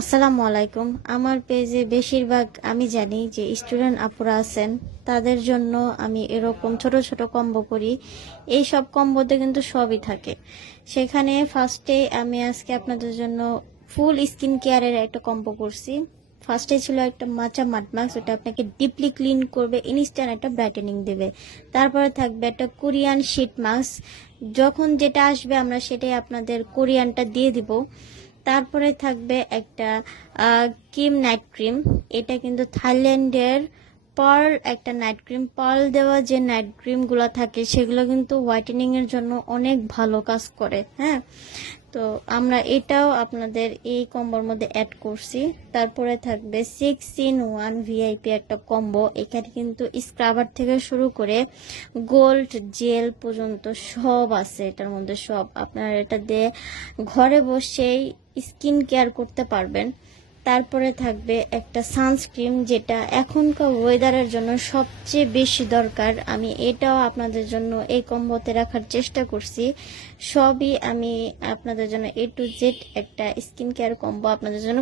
আসসালামু আলাইকুম। আমার পেজে বেশিরভাগ আমি জানি যে স্টুডেন্ট আপুরা আছেন, তাদের জন্য আমি এরকম ছোট ছোট কম্বো করি। এই সব কম্বোতে কিন্তু সবই থাকে। সেখানে ফার্স্টে আমি আজকে আপনাদের জন্য ফুল স্কিন কেয়ারের একটা কম্বো করছি। ফার্স্টে ছিল একটা মাচা মাড মাস্ক, ওটা আপনাকে ডিপলি ক্লিন করবে, ইনস্ট্যান্ট একটা ব্রাইটেনিং দেবে। তারপরে থাকবে একটা কোরিয়ান শিট মাস্ক, যখন যেটা আসবে আমরা সেটাই আপনাদের কোরিয়ানটা দিয়ে দিব। তারপরে থাকবে একটা কিম নাইট ক্রিম, এটা কিন্তু থাইল্যান্ডের পার্ল একটা নাইট ক্রিম। পার্ল দেওয়া যে নাইট ক্রিমগুলো থাকে সেগুলো কিন্তু হোয়াইটেনিং এর জন্য অনেক ভালো কাজ করে। হ্যাঁ, তো আমরা এটাও আপনাদের এই কম্বোর মধ্যে অ্যাড করছি। তারপরে থাকবে 6 in 1 ভিআইপি একটা কম্বো। এখানে কিন্তু স্ক্রাবার থেকে শুরু করে গোল্ড জেল পর্যন্ত সব আছে এটার মধ্যে। সব আপনারা এটা দিয়ে ঘরে বসেই স্কিন কেয়ার করতে পারবেন। তারপরে থাকবে একটা সানস্ক্রিন, যেটা এখনকার ওয়েদারের জন্য সবচেয়ে বেশি দরকার। আমি এটাও আপনাদের জন্য এই কম্বোতে রাখার চেষ্টা করছি। সবই আমি আপনাদের জন্য A to Z একটা স্কিন কেয়ার কম্বো আপনাদের জন্য